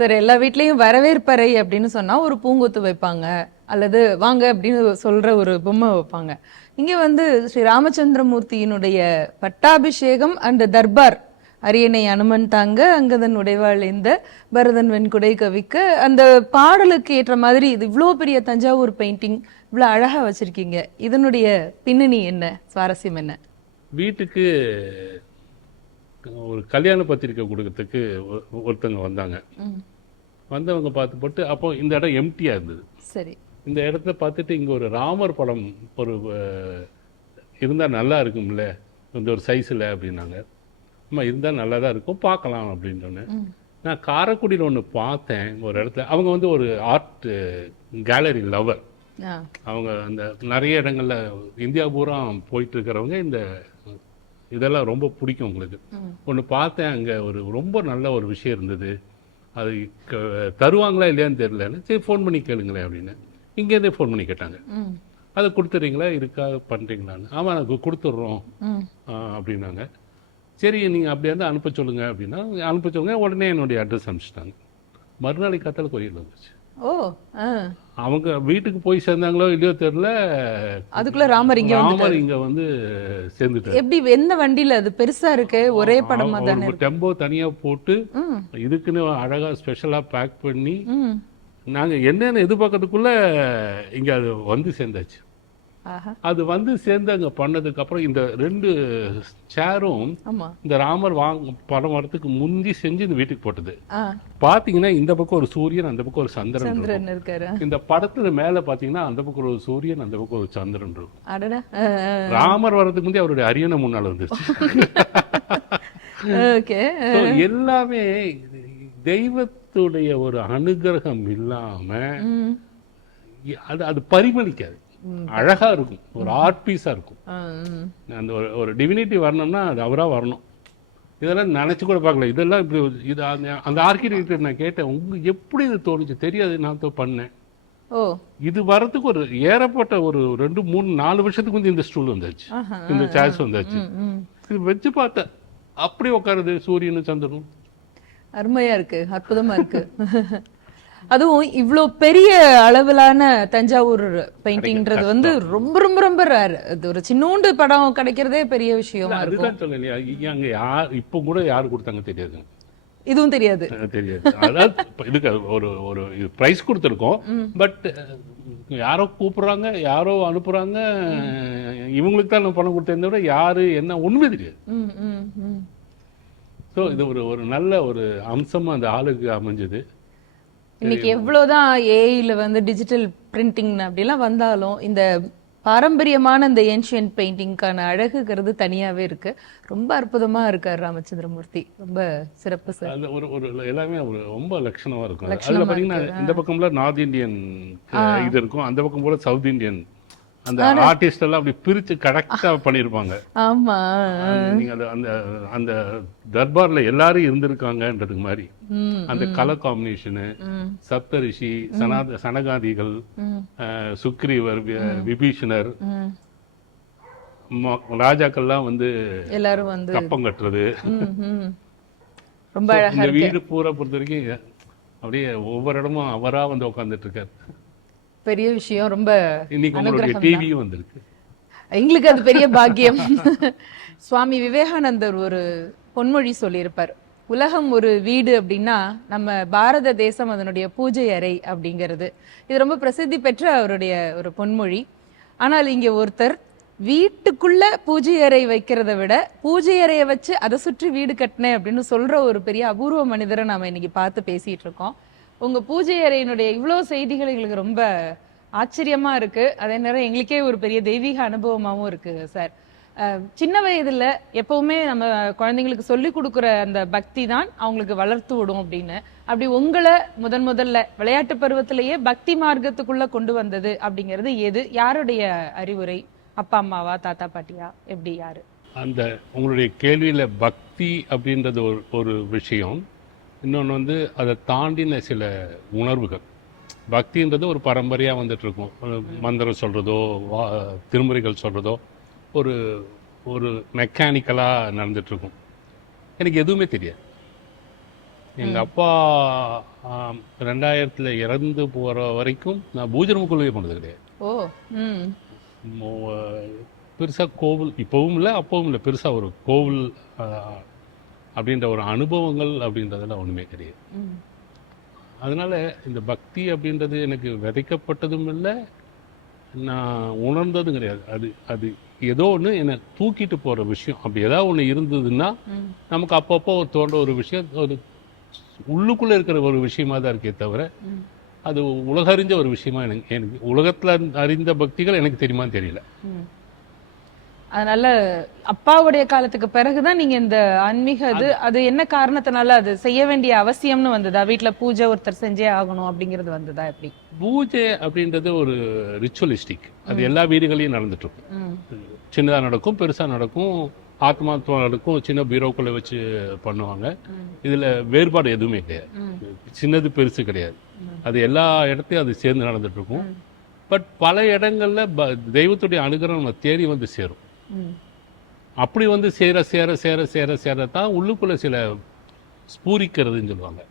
Sir, எல்லா வீட்லயும் வரவேற்பறை அப்படின்னு சொன்னா ஒரு பூங்கொத்து வைப்பாங்க, அல்லது வாங்க அப்படின்னு சொல்ற ஒரு பொம்மை வைப்பாங்க. இங்க வந்து ஸ்ரீ ராமச்சந்திரமூர்த்தியினுடைய பட்டாபிஷேகம் அண்ட் தர்பார் அரியணை அனுமன் தாங்க அங்கதன் உடைவாள் இந்த பரதன் வெண்குடை கவிக்க அந்த பாடலுக்கு ஏற்ற மாதிரி இது இவ்வளோ பெரிய தஞ்சாவூர் பெயிண்டிங் இவ்வளோ அழகா வச்சிருக்கீங்க. இதனுடைய பின்னணி என்ன, சுவாரஸ்யம் என்ன? வீட்டுக்கு ஒரு கல்யாண பத்திரிக்கை கொடுக்கறதுக்கு ஒருத்தவங்க வந்தாங்க. வந்தவங்க பார்த்து போட்டு அப்போ இந்த இடம் எம்டியா இருந்தது. சரி, இந்த இடத்த பார்த்துட்டு இங்கே ஒரு ராமர் படம் ஒரு இருந்தால் நல்லா இருக்கும்ல இந்த ஒரு சைஸில் அப்படின்னாங்க. அம்மா இருந்தால் நல்லா தான் இருக்கும், பார்க்கலாம் அப்படின்னோடனே நான் காரைக்குடியில் ஒன்று பார்த்தேன் ஒரு இடத்துல. அவங்க வந்து ஒரு ஆர்ட் கேலரி லவர். அவங்க அந்த நிறைய இடங்களில் இந்தியா பூரா போயிட்டு இருக்கிறவங்க இந்த இதெல்லாம் ரொம்ப பிடிக்கும் உங்களுக்கு. ஒன்று பார்த்தேன், அங்கே ஒரு ரொம்ப நல்ல ஒரு விஷயம் இருந்தது. அது தருவாங்களா இல்லையான்னு தெரியலன்னு சரி ஃபோன் பண்ணி கேளுங்களேன் அப்படின்னு இங்கேருந்தே ஃபோன் பண்ணி கேட்டாங்க. அதை கொடுத்துட்றீங்களா, இருக்கா, பண்ணுறீங்களான்னு. ஆமாம் நாங்கள் கொடுத்துட்றோம் அப்படின்னாங்க. சரி நீங்கள் அப்படியே இருந்தால் அனுப்ப சொல்லுங்க அப்படின்னா அனுப்ப சொல்லுங்க. உடனே என்னுடைய அட்ரஸ் அனுப்பிச்சிட்டாங்க. மறுநாளைக்கு காத்தால கொரியர் வந்துச்சு. ஓ, அவங்க வீட்டுக்கு போய் சேர்ந்தாங்களோ இல்லையோ தெரியல, அதுக்குள்ள ராமர் இங்க வந்து சேர்ந்துட்டு. எப்படி, என்ன வண்டியில? அது பெருசா இருக்கு, ஒரே படமா தானே. டெம்போ தனியா போட்டு இதுக்குன்னு அழகா ஸ்பெஷலா பேக் பண்ணி நாங்க என்னென்ன எதிர்பார்க்கறதுக்குள்ள இங்க அது வந்து சேர்ந்தாச்சு. அது வந்து சேர்ந்து அங்க பண்ணதுக்கு அப்புறம் இந்த 2 சேரும் இந்த ராமர் படம் வரத்துக்கு முந்தி செஞ்சு இந்த வீட்டுக்கு போட்டது. பாத்தீங்கன்னா இந்த பக்கம் ஒரு சூரியன், அந்த பக்கம் ஒரு சந்திரன் இருக்காரு. இந்த படத்துல மேல பாத்தீங்கன்னா அந்த பக்கம் ஒரு சூரியன், அந்த பக்கம் ஒரு சந்திரன் இருக்கும். ராமர் வரதுக்கு முந்தி அவருடைய அரியணை முன்னால வந்துருச்சு. எல்லாமே தெய்வத்துடைய ஒரு அனுகிரகம் இல்லாம அது பரிமளிக்காது. அழகா இருக்கும், ஒரு ஆர்ட் பீஸா இருக்கும். அந்த ஒரு டிவினிட்டி வரணும்னா அது அவரா வரணும். இதெல்லாம் நினைச்சு கூட பார்க்கல. இதெல்லாம் இப்படி இது அந்த ஆர்கிடெக்டர் நான் கேட்டேன், உங்களுக்கு எப்படி இது தோணுச்சு? தெரியாது, நான் பண்ணேன். இது வரதுக்கு ஒரு ஏறப்பட்ட ஒரு 2, 3, 4 வருஷத்துக்கு வந்து இந்த ஸ்டூல் வந்தாச்சு, இந்த சேர்ஸ் வந்தாச்சு. இது வச்சு பார்த்தேன், அப்படி உட்காருது சூரியனும் சந்திரனும். அருமையா இருக்கு, அற்புதமா இருக்கு. அதுவும் இவ்வளோ பெரிய அளவிலான தஞ்சாவூர் பெயிண்டிங்ன்றது வந்து ரொம்ப ரொம்ப ரொம்ப ரேர். அது ஒரு சின்னோண்டு படம் கிடைக்கிறதே பெரிய விஷயமா இருக்கும். அதுதான் சொல்லலையா, அங்க இப்போ கூட யாரு கொடுத்தாங்க தெரியாது, இதுவும் தெரியாது. அதாவது இதுக்கு ஒரு பிரைஸ் கொடுத்துருக்கோம். பட் யாரோ கூப்பிடுறாங்க, யாரோ அனுப்புறாங்க, இவங்களுக்கு தான் நம்ம பணம் கொடுத்ததை விட யாரு என்ன ஒண்ணுமே தெரியாது. ஸோ இது ஒரு நல்ல ஒரு அம்சமா அந்த ஆளுக்கு அமைஞ்சது. இன்னைக்கு எவ்வளவுதான் ஏஐல வந்து டிஜிட்டல் பிரிண்டிங் அப்படிலாம் வந்தாலும் இந்த பாரம்பரியமான இந்த ஏன்ஷியன்ட் பெயிண்டிங்கான அழகுங்கிறது தனியாவே இருக்கு. ரொம்ப அற்புதமா இருக்காரு ராமச்சந்திரமூர்த்தி, ரொம்ப சிறப்பு சார். எல்லாமே ரொம்ப லட்சணமா இருக்கும். அதுல பாத்தீங்கன்னா இந்த பக்கம்ல நார்த் இந்தியன் இது இருக்கும், அந்த பக்கம் போல சவுத் இந்தியன். அந்த ஆர்டிஸ்ட் எல்லாம் அப்படி பிரிச்சு கரெக்டா பண்ணிருப்பாங்க. ஆமா, நீங்க அந்த அந்த தர்பார்ல எல்லாரும் இருந்திருக்காங்கன்றதுக்கு மாதிரி அந்த கலர் காம்பினேஷனு, சப்தரிஷி, சனகாதிகள், சுக்ரீவர், விபீஷணர், ராஜாக்கள்லாம் வந்து எல்லாரும் வந்து கப்பம் கட்டுறது. ரொம்ப அழகா இந்த வீடு பூரா பொறுத்த வரைக்கும் அப்படியே ஒவ்வொரு இடமும் அவரா வந்து உட்கார்ந்துட்டு இருக்காரு. பெரிய விஷயம். ரொம்ப டிவியும் வந்திருக்கு, எங்களுக்கு அது பெரிய பாக்கியம். சுவாமி விவேகானந்தர் ஒரு பொன்மொழி சொல்லியிருப்பார், உலகம் ஒரு வீடு அப்படின்னா நம்ம பாரத தேசம் அதனுடைய பூஜை அறை அப்படிங்கிறது. இது ரொம்ப பிரசித்தி பெற்ற அவருடைய ஒரு பொன்மொழி. ஆனால் இங்க ஒருத்தர் வீட்டுக்குள்ள பூஜை அறை வைக்கிறத விட பூஜை அறையை வச்சு அதை சுற்றி வீடு கட்டினேன் அப்படின்னு சொல்ற ஒரு பெரிய அபூர்வ மனிதரை நாம இன்னைக்கு பார்த்து பேசிட்டு இருக்கோம். உங்க பூஜை அறையினுடைய இவ்வளோ செய்திகள் எங்களுக்கு ரொம்ப ஆச்சரியமா இருக்கு. அதே நேரம் எங்களுக்கே ஒரு பெரிய தெய்வீக அனுபவமாகவும் இருக்கு சார். சின்ன வயதுல எப்பவுமே நம்ம குழந்தைங்களுக்கு சொல்லி கொடுக்குற அந்த பக்தி தான் அவங்களுக்கு வளர்த்து விடும் அப்படின்னு. அப்படி உங்களை முதல்ல விளையாட்டு பருவத்திலேயே பக்தி மார்க்கத்துக்குள்ள கொண்டு வந்தது அப்படிங்கிறது எது? யாருடைய அறிவுரை? அப்பா அம்மாவா, தாத்தா பாட்டியா, எப்படி, யாரு? அந்த உங்களுடைய கேள்வியில் பக்தி அப்படின்றது ஒரு விஷயம். இன்னொன்று வந்து அதை தாண்டின சில உணர்வுகள். பக்தின்றது ஒரு பரம்பரையாக வந்துட்டு இருக்கும். மந்திரம் சொல்கிறதோ, திருமுறைகள் சொல்கிறதோ ஒரு ஒரு மெக்கானிக்கலாக நடந்துட்டுருக்கும். எனக்கு எதுவுமே தெரியாது. எங்கள் அப்பா 2000 இறந்து போகிற வரைக்கும் நான் பூஜை ரூமுக்குள்ளே போனது கிடையாது. ஓ. ம். பெருசாக கோவில் இப்போவும் இல்லை அப்பவும் இல்லை, பெருசாக ஒரு கோவில் அப்படின்ற ஒரு அனுபவங்கள் அப்படின்றதெல்லாம் ஒன்றுமே கிடையாது. அதனால் இந்த பக்தி அப்படின்றது எனக்கு விதைக்கப்பட்டதும் இல்லை, நான் உணர்ந்ததும் கிடையாது. அது அது ஏதோ ஒன்று என்னை தூக்கிட்டு போகிற விஷயம். அப்படி ஏதாவது ஒன்று இருந்ததுன்னா நமக்கு அப்பப்போ தோன்ற ஒரு விஷயம், ஒரு உள்ளுக்குள்ளே இருக்கிற ஒரு விஷயமா தான் இருக்கே தவிர அது உலகறிஞ்ச ஒரு விஷயமா எனக்கு உலகத்தில் அறிந்த பக்திகள் எனக்கு தெரியுமான்னு தெரியல. அதனால அப்பாவுடைய காலத்துக்கு பிறகுதான் நீங்க இந்த ஆன்மீக அது என்ன காரணத்தினால அது செய்ய வேண்டிய அவசியம்னு வந்ததா? வீட்டுல பூஜை ஒருத்தர் செஞ்சே ஆகணும் அப்படிங்கிறது வந்ததா? எப்படி? பூஜை அப்படின்றது ஒரு ரிச்சுவலிஸ்டிக். அது எல்லா வீடுகளையும் நடந்துட்டு இருக்கும். சின்னதா நடக்கும், பெருசா நடக்கும், ஆத்மாத்மா நடக்கும், சின்ன பீரோக்குள்ள வச்சு பண்ணுவாங்க. இதுல வேறுபாடு எதுவுமே கிடையாது. சின்னது பெருசு கிடையாது. அது எல்லா இடத்தையும் அது சேர்ந்து நடந்துட்டு இருக்கும். பட் பல இடங்கள்ல தெய்வத்துடைய அனுகிரகம் நம்ம தேடி வந்து சேரும். அப்படி வந்து சேர சேர சேர சேர சேரத்தான் உள்ளுக்குள்ள சில ஸ்பூரிக்கிறதுன்னு சொல்லுவாங்க.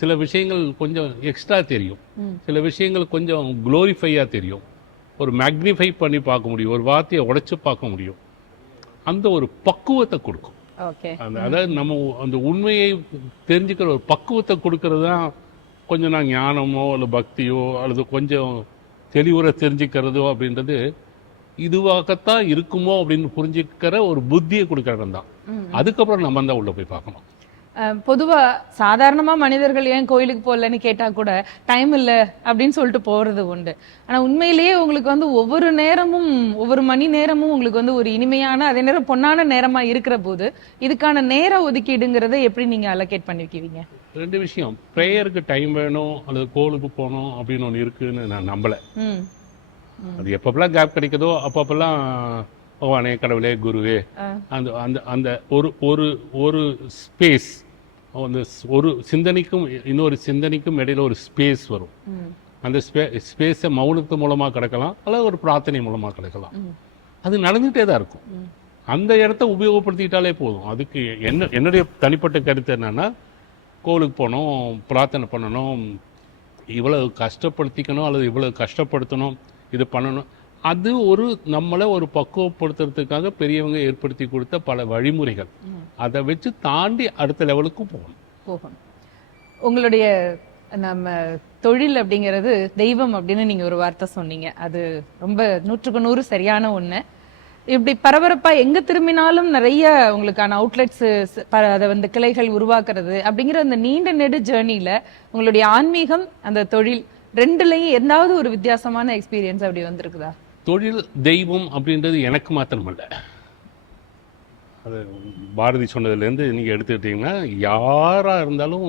சில விஷயங்கள் கொஞ்சம் எக்ஸ்ட்ரா தெரியும், சில விஷயங்கள் கொஞ்சம் குளோரிஃபையா தெரியும், ஒரு மேக்னிஃபை பண்ணி பார்க்க முடியும், ஒரு வார்த்தையை உடைச்சு பார்க்க முடியும். அந்த ஒரு பக்குவத்தை கொடுக்கும். அதாவது நம்ம அந்த உண்மையை தெரிஞ்சுக்கிற ஒரு பக்குவத்தை கொடுக்கறது தான் கொஞ்சம் நான் ஞானமோ அல்லது பக்தியோ அல்லது கொஞ்சம் தெளிவுரை தெரிஞ்சுக்கிறதோ அப்படின்றது இதுவாகத்தான் இருக்குமோ அப்படின்னு புரிஞ்சுக்கிற ஒரு புத்தியை கொடுக்கறது தான். அதுக்கப்புறம் நம்ம தான் உள்ள போய் பார்க்கணும். பொதுவா சாதாரணமா மனிதர்கள் ஏன் கோயிலுக்கு போகலன்னு கேட்டா கூட டைம் இல்ல அப்படின்னு சொல்லிட்டு போறது உண்டு. ஆனா உண்மையிலேயே உங்களுக்கு வந்து ஒவ்வொரு நேரமும் ஒவ்வொரு மணி நேரமும் உங்களுக்கு வந்து ஒரு இனிமையான அதே நேரம் பொன்னான நேரமா இருக்கிற போது இதுக்கான நேர ஒதுக்கீடுங்கிறத எப்படி நீங்க அலோகேட் பண்ணிக்குவீங்க? ரெண்டு விஷயம். ப்ரேயருக்கு டைம் வேணும் அல்லது கோயிலுக்கு போகணும் அப்படின்னு ஒன்று இருக்குன்னு நான் நம்பல. அது எப்பப்பெல்லாம் கேப் கிடைக்குதோ அப்பப்பெல்லாம் பகவானே, கடவுளே, குருவே, அந்த அந்த அந்த ஒரு ஒரு ஒரு ஸ்பேஸ், அந்த ஒரு சிந்தனைக்கும் இன்னொரு சிந்தனைக்கும் இடையில ஒரு ஸ்பேஸ் வரும். அந்த ஸ்பேஸை மௌனத்து மூலமாக கிடக்கலாம் அல்லது ஒரு பிரார்த்தனை மூலமாக கிடக்கலாம். அது நடந்துகிட்டே தான் இருக்கும். அந்த இடத்த உபயோகப்படுத்திக்கிட்டாலே போதும். அதுக்கு என்னுடைய தனிப்பட்ட கருத்து என்னன்னா, கோவிலுக்கு போகணும், பிரார்த்தனை பண்ணணும், இவ்வளவு கஷ்டப்படுத்திக்கணும் அல்லது இவ்வளவு கஷ்டப்படுத்தணும், இது பண்ணணும், அது ஒரு நம்மளை ஒரு பக்குவப்படுத்துறதுக்காக பெரியவங்க ஏற்படுத்தி கொடுத்த பல வழிமுறைகள். அதை வச்சு தாண்டி அடுத்த லெவலுக்கு போகணும். உங்களுடைய நம்ம தொழில் அப்படிங்கிறது தெய்வம் அப்படின்னு நீங்க ஒரு வார்த்தை சொன்னீங்க. அது ரொம்ப 100க்கு 100 சரியான ஒண்ணு. இப்படி பரபரப்பா எங்க திரும்பினாலும் நிறைய உங்களுக்கான அவுட்லெட்ஸ், அதை வந்து கிளைகள் உருவாக்குறது அப்படிங்கிற அந்த நீண்ட நெடு ஜேர்னில உங்களுடைய ஆன்மீகம் அந்த தொழில் ரெண்டுலையும் எந்தாவது ஒரு வித்தியாசமான எக்ஸ்பீரியன்ஸ் அப்படி வந்திருக்குதா? தொழில் தெய்வம் அப்படின்றது எனக்கு மாத்திரமல்ல. அது பாரதி சொன்னதுலேருந்து நீங்கள் எடுத்துக்கிட்டீங்கன்னா யாராக இருந்தாலும்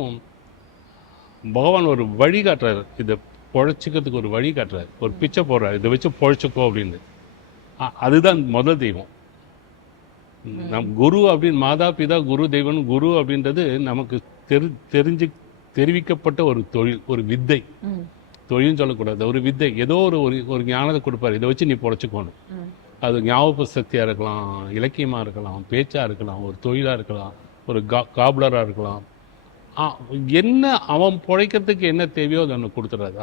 பகவான் ஒரு வழி காட்டுறாரு. இதை பொழைச்சிக்கிறதுக்கு ஒரு வழி காட்டுறாரு, ஒரு பிச்சை போடுறாரு, இதை வச்சு பொழைச்சிக்கோ அப்படின்னு. அதுதான் முதல் தெய்வம். நம் குரு அப்படின்னு மாதா பிதா குரு தெய்வம். குரு அப்படின்றது நமக்கு தெரிவிக்கப்பட்ட ஒரு தொழில், ஒரு வித்தை. தொழில்னு சொல்லக்கூடாது, ஒரு வித்தை. ஏதோ ஒரு ஞானத்தை கொடுப்பாரு, இதை வச்சு நீ பொழைச்சிக்கணும். அது ஞாபக சக்தியாக இருக்கலாம், இலக்கியமாக இருக்கலாம், பேச்சாக இருக்கலாம், ஒரு தொழிலாக இருக்கலாம், ஒரு காபலராக இருக்கலாம். என்ன அவன் பிழைக்கிறதுக்கு என்ன தேவையோ அதை ஒன்று கொடுத்துறாரு.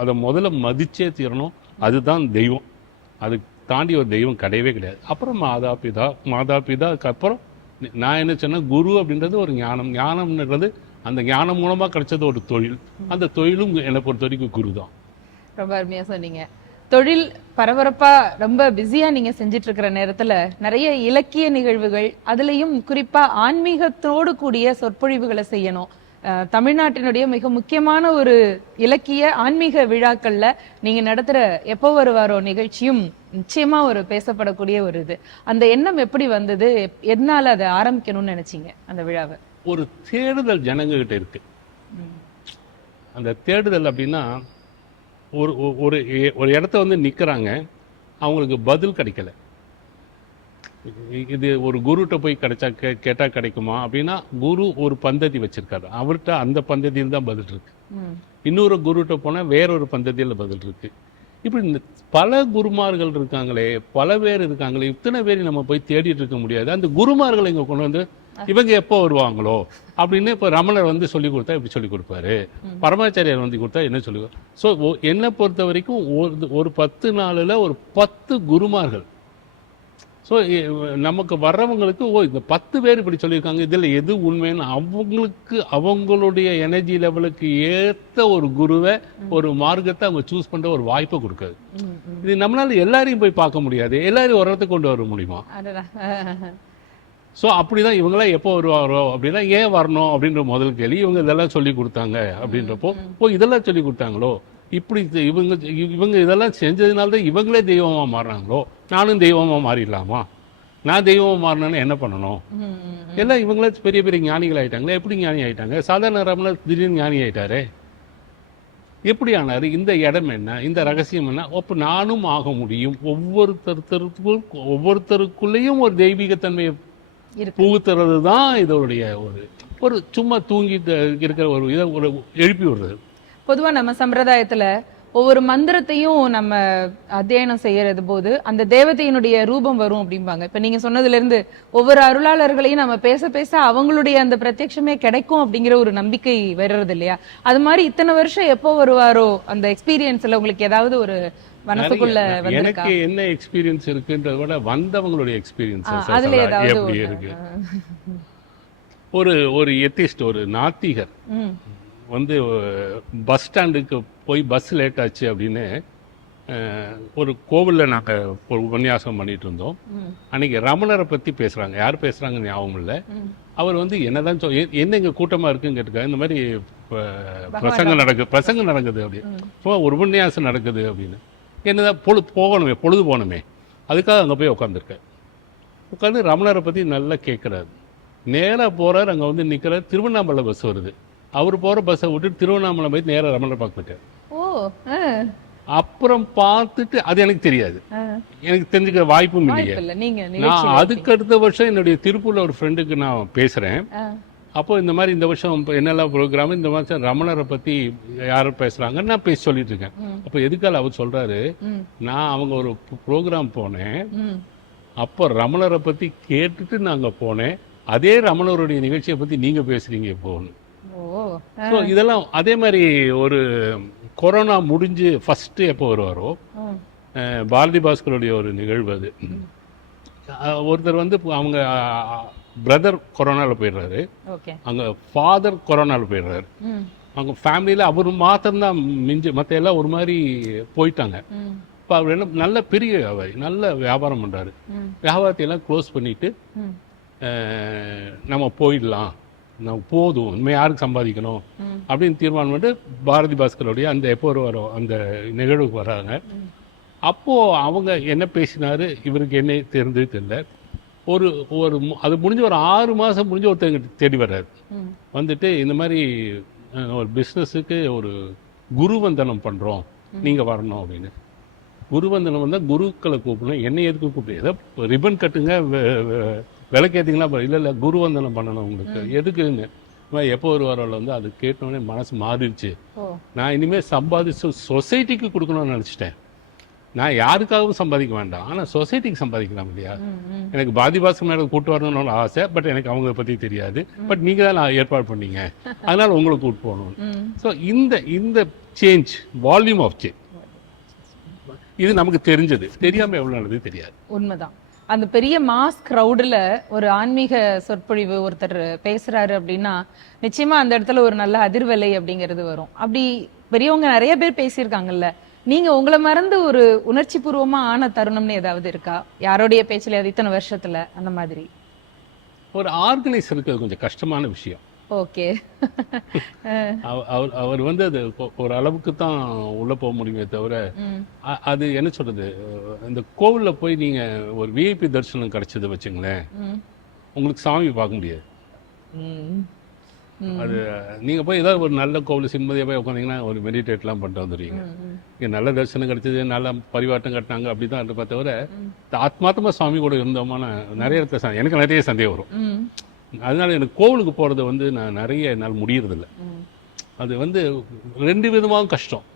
அதை முதல்ல மதிச்சே தீரணும். அதுதான் தெய்வம். அது தாண்டி ஒரு தெய்வம் கிடையவே கிடையாது. அப்புறம் மாதா பிதாக்கு அப்புறம் நான் என்ன சொன்னேன், குரு அப்படின்றது ஒரு ஞானம்ன்றது அந்த ஞானம் மூலமா கிடைச்சது ஒரு தொழில். அந்த தொழிலும் என்னை பொறுத்த வரைக்கும் குரு தான். ரொம்ப அருமையா சொன்னீங்க. தொழில் பரபரப்பா ரொம்ப பிஸியா நீங்க செஞ்சிட்டு இருக்கிற நேரத்துல நிறைய இலக்கிய நிகழ்வுகள், அதுலயும் குறிப்பா ஆன்மீகத்தோடு கூடிய சொற்பொழிவுகளை செய்யணும். தமிழ்நாட்டினுடைய மிக முக்கியமான ஒரு இலக்கிய ஆன்மீக விழாக்கள்ல நீங்க நடத்துற எப்போ வருவாரோ நிகழ்ச்சியும் நிச்சயமா ஒரு பேசப்படக்கூடிய ஒரு இது. அந்த எண்ணம் எப்படி வந்தது? எதனால அதை ஆரம்பிக்கணும்னு நினைச்சீங்க அந்த விழாவை? ஒரு தேடுதல் ஜனங்ககிட்ட இருக்கு. அந்த தேடுதல் அப்படின்னா ஒரு ஒரு ஒரு இடத்த வந்து நிற்கிறாங்க, அவங்களுக்கு பதில் கிடைக்கல. இது ஒரு குருகிட்ட போய் கிடைச்சா கேட்டால் கிடைக்குமா அப்படின்னா, குரு ஒரு பந்ததி வச்சிருக்காரு, அவர்கிட்ட அந்த பந்ததியில் தான் பதில் இருக்கு. இன்னொரு குருகிட்ட போனால் வேறொரு பந்ததியில் பதில் இருக்கு. இப்படி பல குருமார்கள் இருக்காங்களே, பல பேர் இருக்காங்களே, இத்தனை பேர் நம்ம போய் தேடிட்டு இருக்க முடியாது. அந்த குருமார்களை இங்கே கொண்டு வந்து இவங்க எப்போ வருவாங்களோ அப்படின்னு இப்போ ரமணர் வந்து சொல்லி கொடுத்தா இப்படி சொல்லி கொடுப்பாரு, பரமாச்சாரியார் வந்து கொடுத்தா என்ன சொல்லி. ஸோ என்னை பொறுத்த வரைக்கும் ஒரு 10 நாளில் ஒரு 10 குருமார்கள். ஸோ நமக்கு வர்றவங்களுக்கு இந்த 10 பேர் இப்படி சொல்லியிருக்காங்க, இதில் எது உண்மைன்னு அவங்களுக்கு அவங்களுடைய எனர்ஜி லெவலுக்கு ஏற்ற ஒரு குருவை, ஒரு மார்க்கத்தை அவங்க சூஸ் பண்ணுற ஒரு வாய்ப்பை கொடுக்காது. இது நம்மளால எல்லாரையும் போய் பார்க்க முடியாது, எல்லாரையும் ஒரு இடத்துக்கு கொண்டு வர முடியுமா? ஸோ அப்படிதான் இவங்களாம் எப்போ வருவாரோ அப்படின்னா ஏன் வரணும் அப்படின்ற முதல் கேள்வி. இவங்க இதெல்லாம் சொல்லி கொடுத்தாங்க அப்படின்றப்போ இதெல்லாம் சொல்லி கொடுத்தாங்களோ, இப்படி இவங்க இதெல்லாம் செஞ்சதுனால தான் இவங்களே தெய்வமாக மாறுறாங்களோ, நானும் தெய்வமாக மாறிடலாமா? நான் தெய்வமாக மாறினேன்னு என்ன பண்ணணும்? எல்லாம் இவங்களே பெரிய பெரிய ஞானிகள் ஆகிட்டாங்களே. எப்படி ஞானி ஆகிட்டாங்க? சாதாரண ரமணர் திடீர்னு ஞானி ஆகிட்டாரு, எப்படி ஆனார்? இந்த இடம் என்ன, இந்த ரகசியம் என்ன? அப்போ நானும் ஆக முடியும். ஒவ்வொருத்தருக்குள்ளேயும் ஒரு தெய்வீகத்தன்மையை புகுத்துறது தான் இதோடைய ஒரு சும்மா தூங்கிட்டு இருக்கிற ஒரு இதை ஒரு எழுப்பி விடுறது. பொதுவா நம்ம சம்பிரதாயத்துல ஒவ்வொரு மந்திரத்தையும் நம்ம அத்தியனம் செய்யறது போது அந்த தேவதையினுடைய ரூபம் வரும் அப்படிம்பாங்க. இப்ப நீங்க சொன்னதுல இருந்து ஒவ்வொரு அருளாளர்களையும் நம்ம பேச பேச அவங்களுடைய அந்த பிரத்யட்சமே கிடைக்கும் அப்படிங்கிற ஒரு நம்பிக்கை வர்றது இல்லையா? அது மாதிரி இத்தனை வருஷம் எப்போ வருவாரோ அந்த எக்ஸ்பீரியன்ஸ்ல உங்களுக்கு ஏதாவது ஒரு மனசுக்குள்ள எனக்கு என்ன எக்ஸ்பீரியன்ஸ் இருக்குன்றத விட வந்தவங்களுடைய எக்ஸ்பீரியன்ஸ் எப்படி இருக்கு. ஒரு எத்திஸ்ட், ஒரு நாத்திகர் வந்து பஸ் ஸ்டாண்டுக்கு போய் பஸ் லேட் ஆச்சு அப்படின்னு ஒரு கோவிலில் நாங்கள் ஒரு உபன்யாசம் பண்ணிட்டு இருந்தோம். அன்னைக்கு ரமணரை பற்றி பேசுகிறாங்க. யார் பேசுகிறாங்க ஞாபகம் இல்லை. அவர் வந்து என்னதான் என்ன இங்கே கூட்டமாக இருக்குன்னு கேட்டுருக்காங்க. இந்த மாதிரி பிரசங்கம் நடக்குது அப்படி சும்மா ஒரு உபன்யாசம் நடக்குது அப்படின்னு. என்னதான் பொழுது போகணுமே அதுக்காக அங்கே போய் உட்காந்துருக்கேன். உட்காந்து ரமணரை பற்றி நல்லா கேட்குறாரு. நேராக போகிறார், அங்கே வந்து நிற்கிறார். திருவண்ணாமலை பஸ் வருது. அவர் போகிற பஸ்ஸை விட்டு திருவண்ணாமலை போய் நேராக ரமணரை பார்க்க போயிட்டார். அப்புறம் பார்த்துட்டு அது எனக்கு தெரியாது, எனக்கு தெரிஞ்சுக்க வாய்ப்பும் இல்லையே. நான் அதுக்கு அடுத்த வருஷம் என்னுடைய திருப்பூர்ல ஒரு ஃப்ரெண்டுக்கு நான் பேசுகிறேன். அப்போ இந்த மாதிரி இந்த வருஷம் என்னெல்லாம் ப்ரோக்ராம், இந்த வருஷம் ரமணரை பற்றி யாரும் பேசுகிறாங்கன்னு நான் பேசி சொல்லிட்டு இருக்கேன். அப்போ எதுக்கால அவர் சொல்கிறாரு, நான் அவங்க ஒரு ப்ரோக்ராம் போனேன், அப்போ ரமணரை பற்றி கேட்டுட்டு நாங்கள் போனேன், அதே ரமணருடைய நிகழ்ச்சியை பற்றி நீங்கள் பேசுகிறீங்க இப்போன்னு. ஸோ இதெல்லாம் அதே மாதிரி ஒரு கொரோனா முடிஞ்சு ஃபஸ்ட்டு எப்போ வருவாரோ பாரதி பாஸ்கருடைய ஒரு நிகழ்வு அது. ஒருத்தர் வந்து அவங்க பிரதர் கொரோனாவில் போயிடுறாரு, அங்கே ஃபாதர் கொரோனாவில் போயிடுறாரு. அவங்க ஃபேமிலியில் அவர் மாத்திரம்தான் மிஞ்சி, மற்ற எல்லாம் ஒரு மாதிரி போயிட்டாங்க. இப்போ அவர் என்ன நல்ல பெரிய வியாபாரி, நல்ல வியாபாரம் பண்ணுறாரு. வியாபாரத்தையெல்லாம் க்ளோஸ் பண்ணிவிட்டு நம்ம போயிடலாம், நம்ம போதும், இனிமேல் யாருக்கு சம்பாதிக்கணும் அப்படின்னு தீர்மானம் பண்ணிட்டு பாரதி பாஸ்கருடைய அந்த எப்போ வரும் அந்த நிகழ்வுக்கு வர்றாங்க. அப்போது அவங்க என்ன பேசினார் இவருக்கு என்ன தெரிஞ்சது தெரியல. ஒரு அது முடிஞ்ச ஒரு 6 மாதம் முடிஞ்ச ஒருத்தங்க தேடி வர்றாரு. வந்துட்டு இந்த மாதிரி ஒரு பிஸ்னஸுக்கு ஒரு குருவந்தனம் பண்ணுறோம், நீங்கள் வரணும் அப்படின்னு. குருவந்தனம் வந்தால் குருக்களை கூப்பிடணும், என்னை எதுக்கு கூப்பிடு, ஏதோ ரிப்பன் கட்டுங்க, விளக்கேற்றிங்களா? இல்லை குருவந்தனம் பண்ணணும் உங்களுக்கு, எதுக்குங்க? எப்போ ஒரு வாரம் வந்து அது கேட்டோடனே மனசு மாறிடுச்சு. நான் இனிமேல் சம்பாதிச்சு சொசைட்டிக்கு கொடுக்கணும்னு நினச்சிட்டேன். நான் யாருக்காகவும் சம்பாதிக்க வேண்டாம், ஆனால் சொசைட்டிக்கு சம்பாதிக்கலாம் இல்லையா? எனக்கு பாரதி பாஸ்கர் மேடம் கூட்டு வரணும்னு ஆசை, பட் எனக்கு அவங்கள பற்றி தெரியாது. பட் நீங்கள் தான் ஏற்பாடு பண்ணீங்க, அதனால் உங்களை கூட்டு போகணும். ஸோ இந்த சேஞ்ச், வால்யூம் ஆஃப் சேஞ்ச், இது நமக்கு தெரிஞ்சது, தெரியாமல் எவ்வளோ நல்லது தெரியாது. உண்மைதான். அந்த பெரிய மாஸ் கிரௌடுல ஒரு ஆன்மீக சொற்பொழிவு ஒருத்தர் பேசுறாரு அப்படின்னா நிச்சயமா அந்த இடத்துல ஒரு நல்ல அதிர்வலை அப்படிங்கிறது வரும். அப்படி பெரியவங்க நிறைய பேர் பேசியிருக்காங்கல்ல, நீங்க உங்களை மறந்து ஒரு உணர்ச்சி பூர்வமா ஆன தருணம்னு ஏதாவது இருக்கா? யாரோடைய பேச்சுல இத்தனை வருஷத்துல அந்த மாதிரி? ஒரு ஆர்கனைசருக்கு அது கொஞ்சம் கஷ்டமான விஷயம். ஓகே. அவர் வந்து அது ஒரு அளவுக்கு தான் உள்ள போக முடியுமே தவிர, அது என்ன சொல்றது, இந்த கோவில்ல போய் நீங்க ஒரு விஐபி தரிசனம் கிடைச்சது வச்சுங்களேன், உங்களுக்கு சாமி பார்க்க முடியாது. ம். ம். அது நீங்கள் போய் ஏதாவது ஒரு நல்ல கோவில் சிம்மதியாக போய் உட்காந்தீங்கன்னா ஒரு மெடிடேட்லாம் பண்ணிட்டு வந்துடுவீங்க. இங்கே நல்ல தரிசனம் கிடைச்சது, நல்ல பரிவாட்டம் கட்டினாங்க அப்படி தான் இருப்பதை தவிர ஆத்மார்த்தமாக சுவாமி கூட இருந்தோமான நிறைய இடத்துல எனக்கு நிறைய சந்தேகம் வரும். ம். அதனால எனக்கு கோவிலுக்கு போகிறது வந்து நான் நிறைய என்னால் முடியறதில்ல. ம். அது வந்து 2 விதமாகவும் கஷ்டம்.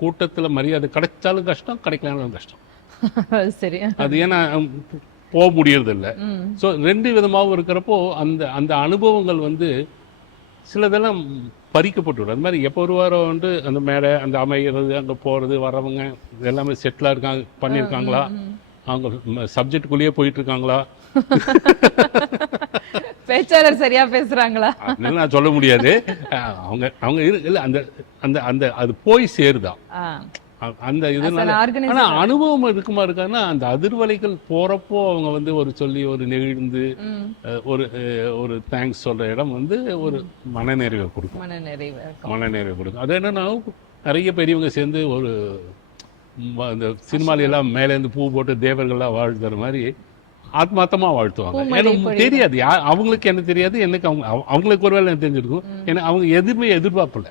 கூட்டத்தில் மரியாதை கிடைச்சாலும் கஷ்டம், கிடைக்கலாலும் கஷ்டம். சரி. அது ஏன்னா போக முடியறதில்ல. ம். ஸோ 2 விதமாகவும் இருக்கிறப்போ அந்த அந்த அனுபவங்கள் வந்து சிலதெல்லாம் பறிக்கப்பட்டுவிடும். அது மாதிரி எப்போ ஒரு வாரம் வந்து அந்த மேடை, அந்த அமைகிறது, அங்கே போகிறது வரவங்க எல்லாமே செட்டிலாக இருக்காங்க, பண்ணியிருக்காங்களா, அவங்க சப்ஜெக்டுக்குள்ளேயே போயிட்டு இருக்காங்களா, பேச்சாளர் சரியா பேசுறாங்களா? அதனால நான் சொல்ல முடியாது. அவங்க அவங்க இல்லை அந்த அந்த அந்த அது போய் சேருதா ஆ. அந்த As an இதனால. organizer. ஆனால் அனுபவம் இருக்குமா இருக்கான்னா அந்த அதிர்வலைகள் போகிறப்போ அவங்க வந்து ஒரு சொல்லி ஒரு நெகிழ்ந்து ம். ஒரு ஒரு தேங்க்ஸ் சொல்கிற இடம் வந்து ஒரு மனநிறைவை கொடுக்கும். மனநிறைவு இருக்கும். மனநிறைவு கொடுக்கும். அது என்னன்னா நிறைய பெரியவங்க சேர்ந்து ஒரு அந்த சினிமால எல்லாம் மேலேருந்து பூ போட்டு தேவர்கள்லாம் வாழ்த்துற மாதிரி ஆத்மார்த்தமாக வாழ்த்துவாங்க. பூமழை எனக்கு பொழிவு. தெரியாது அவங்களுக்கு என்ன தெரியாது, எனக்கு அவங்களுக்கு ஒருவேளை எனக்கு தெரிஞ்சிருக்கும். ஏன்னா அவங்க எதுவுமே எதிர்பார்ப்பல.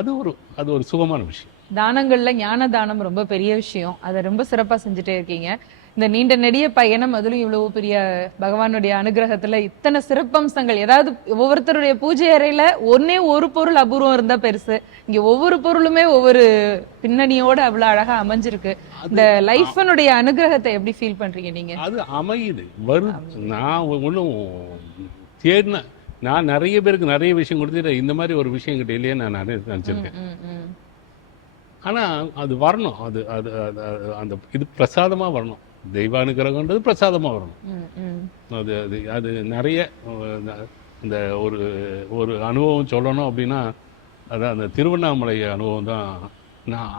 அது ஒரு சுகமான விஷயம். தானங்கள்ல ஞான தானம் ரொம்ப பெரிய விஷயம். அதை ரொம்ப சிறப்பா செஞ்சுட்டே இருக்கீங்க. இந்த நீண்ட நெடிய பயணம், அதுலயும் இவ்வளவு பெரிய பகவானுடைய அனுகிரகத்துல இத்தனை சிறப்பம்சங்கள். ஏதாவது ஒவ்வொருத்தருடைய பூஜை அறையில ஒன்னே ஒரு பொருள் அபூர்வம் இருந்தா பெருசு. இங்க ஒவ்வொரு பொருளுமே ஒவ்வொரு பின்னணியோட அவ்வளவு அழகா அமைஞ்சிருக்கு. இந்த லைஃபனுடைய அனுகிரகத்தை எப்படி ஃபீல் பண்றீங்க நீங்க? அது அமையுது வருது. நான் ஒன்றும் தேடின நான் நிறைய பேருக்கு நிறைய விஷயம் கொடுத்துட்டு இந்த மாதிரி ஒரு விஷயம் கிட்ட இல்லையே நான் நிறைய நினச்சிருக்கேன். ம், ம். ஆனால் அது வரணும். அது அது அது அந்த இது பிரசாதமாக வரணும். தெய்வானுகிரகன்றது பிரசாதமாக வரணும். ம், ம். அது அது அது நிறைய இந்த ஒரு ஒரு அனுபவம் சொல்லணும் அப்படின்னா அதான் அந்த திருவண்ணாமலை அனுபவம் தான். நான்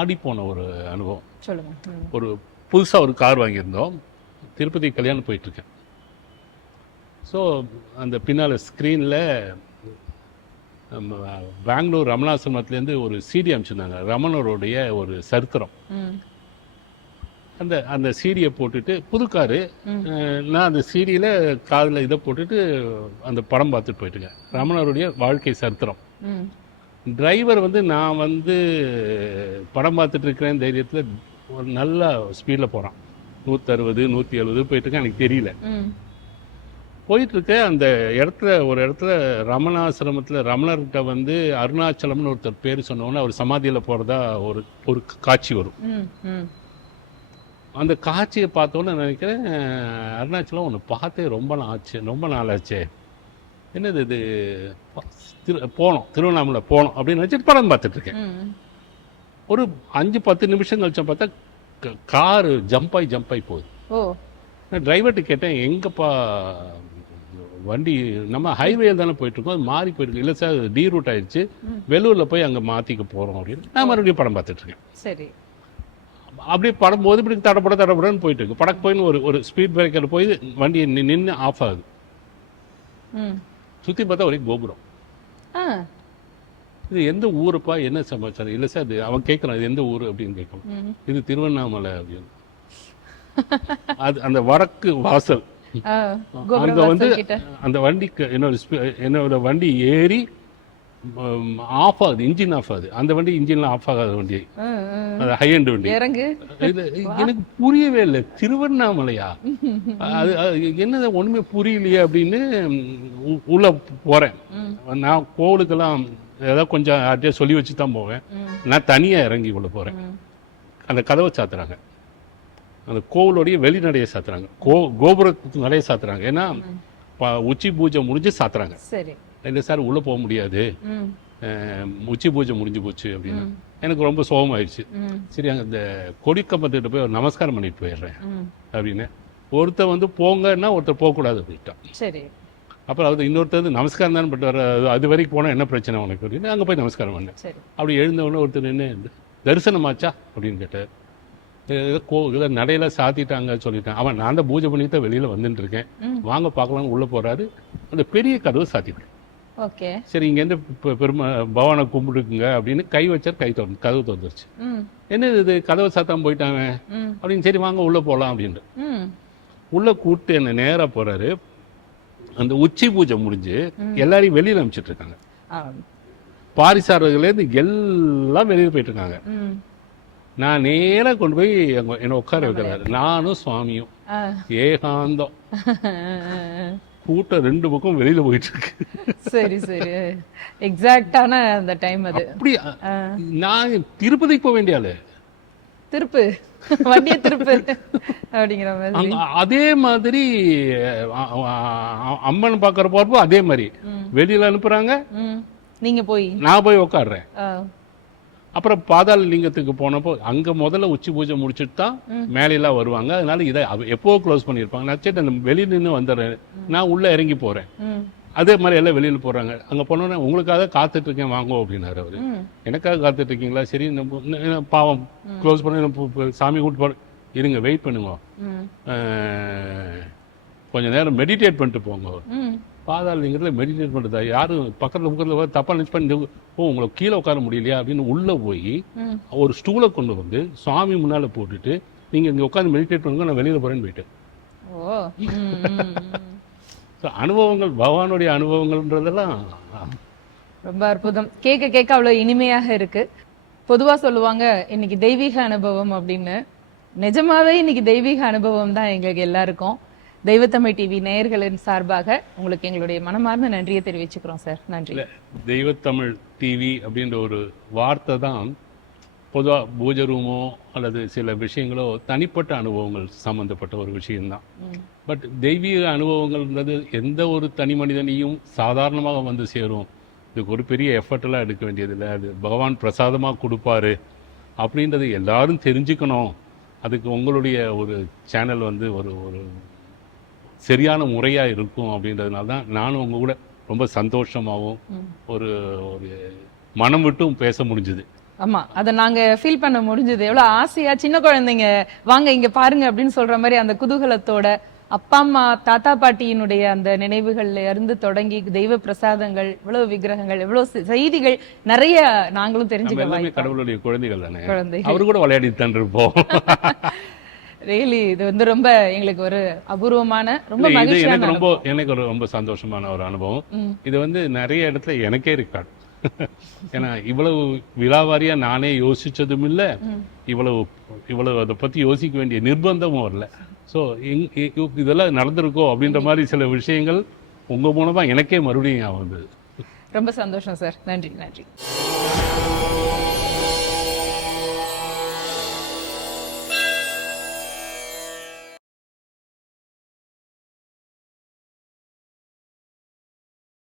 ஆடிப்போன ஒரு அனுபவம். சொல்லுங்க. ம். ஒரு புதுசாக ஒரு கார் வாங்கியிருந்தோம். திருப்பதி கல்யாணம் போயிட்டுருக்கேன். ஸோ அந்த பின்னால் ஸ்க்ரீனில் பெங்களூர் ரமணாசிரமத்துலேருந்து ஒரு சிடி அனுப்பிச்சிருந்தாங்க, ரமணருடைய ஒரு சரித்திரம். ம். அந்த அந்த சீடியை போட்டுட்டு புது காரு, நான் அந்த சீடியில் காதில் இதை போட்டுட்டு அந்த படம் பார்த்துட்டு போயிட்டுருக்கேன், ரமணருடைய வாழ்க்கை சரித்திரம். ம். டிரைவர் வந்து நான் வந்து படம் பார்த்துட்டு இருக்கிறேன் தைரியத்தில் ஒரு நல்ல ஸ்பீடில் போகிறான். 160 170 போயிட்டுருக்கேன். எனக்கு தெரியல. ம். போயிட்டுருக்க அந்த இடத்துல ஒரு இடத்துல ரமணாசிரமத்தில் ரமணர்கிட்ட வந்து அருணாச்சலம்னு ஒருத்தர் பேர் சொன்னோன்னே அவர் சமாதியில் போகிறதா ஒரு ஒரு காட்சி வரும். ம். ம். அந்த காட்சியை பார்த்தோன்னே நினைக்கிறேன், அருணாச்சலம் ஒன்று பார்த்தே ரொம்ப நாள் ஆச்சு, என்னது இது போனோம் திருவண்ணாமலை போனோம் அப்படின்னு நினச்சிட்டு படம் பார்த்துட்ருக்கேன். ம். ஒரு 5-10 நிமிஷம் கழிச்சா பார்த்தா காரு ஜம்ப் ஆகி போகுது. ஓ. நான் டிரைவர்கிட்ட கேட்டேன், எங்கப்பா வண்டி நம்ம ஹைவேயில் தானே போயிட்டுருக்கோம், அது மாறி போயிருக்கு. இல்லை சார் டி ரூட் ஆயிடுச்சு, வெள்ளூரில் போய் அங்கே மாற்றிக்க போகிறோம் அப்படின்னு. நான் மறுபடியும் படம் பார்த்துட்ருக்கேன். சரி. அப்படியே படம் போது இப்படி தடப்படன்னு போயிட்டு இருக்கு. படக்கு போயின்னு ஒரு ஸ்பீட் பிரேக்கர் போய் வண்டி நின்று ஆஃப் ஆகுது. ம். சுற்றி பார்த்தா ஒரே கோபுரம். ஆ. இது எந்த ஊருப்பா, என்ன சமாச்சாரம்? இல்லை சார் அது அவன் கேட்குறான், இது எந்த ஊர் அப்படின்னு கேட்கணும். ம். இது திருவண்ணாமலை அப்படின்னு. அது அந்த வடக்கு வாசல். ஆ. அங்கே கோபுரம் வந்து வாசல் கிட்ட. அந்த வண்டிக்கு என்னோட வண்டி ஏறி ஆஃப் ஆகுது, இன்ஜின் ஆஃப் ஆகுது. அந்த வண்டி இன்ஜின்லாம் ஆஃப் ஆகாத வண்டி, அது ஹை எண்ட் வண்டி. இறங்கு. இது எனக்கு புரியவே இல்லை. திருவண்ணாமலையா? அது என்னது ஒண்ணுமே புரியலையே அப்படின்னு உள்ள போறேன். நான் கோவிலுக்கெல்லாம் ஏதாவது கொஞ்சம் யார்கிட்டயே சொல்லி வச்சு தான் போவேன். நான் தனியா இறங்கி உள்ள போறேன். அந்த கதவை சாத்துறாங்க, அந்த கோவிலோடைய வெளிநடையை சாத்துறாங்க, கோபுரத்துக்கு நடையை சாத்துறாங்க. ஏன்னா உச்சி பூஜை முடிஞ்சு சாத்துறாங்க. சரி. இல்லை சார் உள்ளே போக முடியாது, உச்சி பூஜை முடிஞ்சு போச்சு அப்படின்னு. எனக்கு ரொம்ப சோகமாயிடுச்சு. சரி அங்கே இந்த கொடிக்கம்பத்துக்கிட்ட போய் ஒரு நமஸ்காரம் பண்ணிட்டு போயிடுறேன் அப்படின்னு. ஒருத்தர் வந்து போங்கன்னா ஒருத்தர் போகக்கூடாது அப்படின்ட்டான். சரி. அப்புறம் அது இன்னொருத்தர் வந்து நமஸ்காரம் தானே பட்டு வர, அது வரைக்கும் போனால் என்ன பிரச்சனை உனக்கு அப்படின்னு அங்கே போய் நமஸ்காரம் பண்ணேன். அப்படி எழுந்தவொடனே ஒருத்தர் நின்று தரிசனமாச்சா அப்படின்னு கேட்டார். இதில் நடையில சாத்திட்டாங்க சொல்லிட்டான். அவன் நான் தான் பூஜை பண்ணிட்டு வெளியில் வந்துட்டு இருக்கேன், வாங்க பார்க்கலாம்னு உள்ளே போகிறாரு. அந்த பெரிய கதவை சாத்திட்டேன். ஓகே. சரி இங்கேருந்து பவானை கும்பிட்டுக்குங்க அப்படின்னு கை வச்சார். கதவு திறந்துருச்சு. என்னது இது கதவை சாத்தாம போயிட்டாங்க அப்படின்னு. சரி வாங்க உள்ளே போகலாம் அப்படின்ட்டு உள்ளே கூப்பிட்டு என்னை நேராக போகிறாரு. அந்த உச்சி பூஜை முடிஞ்சு எல்லாரையும் வெளியில் அனுப்பிச்சிட்டு இருக்காங்க. ஆ. பாரிசாரர்களேருந்து எல்லாம் வெளியில் போயிட்டு இருக்காங்க. ம். நான் நேராக கொண்டு போய் அங்கே என்னை உட்கார வைக்கிறாரு. நானும் சுவாமியும் ஆ. ஏகாந்தம். கூட்டம் 2 பக்கம் வெளியில போயிட்டு இருக்கு. சரி சரி. எக்ஸாக்டான அந்த டைம் அது. அப்படி நான் திருப்பதிக்கு போக வேண்டிய ஆளு. திருப்பு வண்டியை திருப்பு அப்படிங்கிற மாதிரி. அதே மாதிரி அம்மன் பார்க்கற போறப்போ அதே மாதிரி வெளியில அனுப்புறாங்க. நீங்க போய் நான் போய் உட்காடுறேன். அப்புறம் பாதாள லிங்கத்துக்கு போனப்போ அங்க முதல்ல உச்சி பூஜை முடிச்சுட்டு தான் மேலையெல்லாம் வருவாங்க. அதனால இதை எப்போ க்ளோஸ் பண்ணியிருப்பாங்க. நான் சரி வெளியில நின்று வந்துடுறேன், நான் உள்ள இறங்கி போறேன். அதே மாதிரி எல்லாம் வெளியில போறாங்க. அங்க போனோன்னே உங்களுக்காக காத்துட்டு இருக்கேன் வாங்க அப்படின்னாரு அவரு. எனக்காக காத்துட்டு இருக்கீங்களா? சரி பாவம் க்ளோஸ் பண்ணி சாமி கூட்டு போற இருங்க, வெயிட் பண்ணுங்க, கொஞ்ச நேரம் மெடிடேட் பண்ணிட்டு போங்க. பாதாள லிங்கத்துல மெடிடேட் பண்ணுறதா? யாரும் பக்கத்தில் தப்பா நினைச்சு பண்ணி உங்களை கீழே உட்கார முடியலையா அப்படின்னு உள்ள போய் ஒரு ஸ்டூலை கொண்டு வந்து சுவாமி முன்னால போட்டுட்டு நீங்க இங்க உட்காந்து மெடிடேட் பண்ணுங்க, நான் வெளியில போறேன்னு போயிட்டேன். அனுபவங்கள், பகவானுடைய அனுபவங்கள்ன்றதெல்லாம் ரொம்ப அற்புதம். கேட்க கேட்க அவ்வளவு இனிமையாக இருக்கு. பொதுவா சொல்லுவாங்க இன்னைக்கு தெய்வீக அனுபவம் அப்படின்னு. நிஜமாவே இன்னைக்கு தெய்வீக அனுபவம் தான் எங்களுக்கு எல்லாருக்கும். தெய்வத்தமிழ் டிவி நேயர்களின் சார்பாக உங்களுக்கு எங்களுடைய மனமார்ந்த நன்றியை தெரிவிச்சுக்கிறோம் சார். நன்றி. தெய்வத்தமிழ் டிவி அப்படின்ற ஒரு வார்த்தை தான் பொதுவாக பூஜை ரூமோ அல்லது சில விஷயங்களோ தனிப்பட்ட அனுபவங்கள் சம்மந்தப்பட்ட ஒரு விஷயம்தான். பட் தெய்வீக அனுபவங்கள்ன்றது எந்த ஒரு தனி மனிதனையும் சாதாரணமாக வந்து சேரும். இதுக்கு ஒரு பெரிய எஃபர்ட்டெல்லாம் எடுக்க வேண்டியதில்லை. அது பகவான் பிரசாதமாக கொடுப்பாரு அப்படின்றது எல்லாரும் தெரிஞ்சுக்கணும். அதுக்கு உங்களுடைய ஒரு சேனல் வந்து ஒரு ஒரு சரியான முறையாக இருக்கும் அப்படின்றதுனால தான் நானும் உங்க கூட ரொம்ப சந்தோஷமாகவும் ஒரு ஒரு மனம் விட்டும் பேச முடிஞ்சுது. ஆமா, அதை நாங்க ஃபீல் பண்ண முடிஞ்சது. எவ்வளவு ஆசையா சின்ன குழந்தைங்க வாங்க இங்க பாருங்க அப்படின்னு சொல்ற மாதிரி அந்த குதூகலத்தோட அப்பா அம்மா தாத்தா பாட்டியினுடைய அந்த நினைவுகள்ல இருந்து தொடங்கி தெய்வ பிரசாதங்கள், இவ்வளவு விக்கிரகங்கள், இவ்வளவு செய்திகள் நிறைய நாங்களும் தெரிஞ்சுக்கலாம். கடவுளுடைய குழந்தைகள் தானே, குழந்தைகள் அவரு கூட விளையாடி தான் இருப்போம். ரியலி இது வந்து ரொம்ப எங்களுக்கு ஒரு அபூர்வமான ரொம்ப எனக்கு ரொம்ப சந்தோஷமான ஒரு அனுபவம். இது வந்து நிறைய இடத்துல எனக்கே ரெக்கார்ட். ஏன்னா இவ்வளவு விழாவாரியா நானே யோசிச்சதும் இல்ல, இவ்வளவு அதை பத்தி யோசிக்க வேண்டிய நிர்பந்தமும் வரல. ஸோ இதெல்லாம் நடந்திருக்கோ அப்படின்ற மாதிரி சில விஷயங்கள் உங்க மூலமா எனக்கே மறுபடியும் ஆகுது. ரொம்ப சந்தோஷம் சார். நன்றி நன்றி.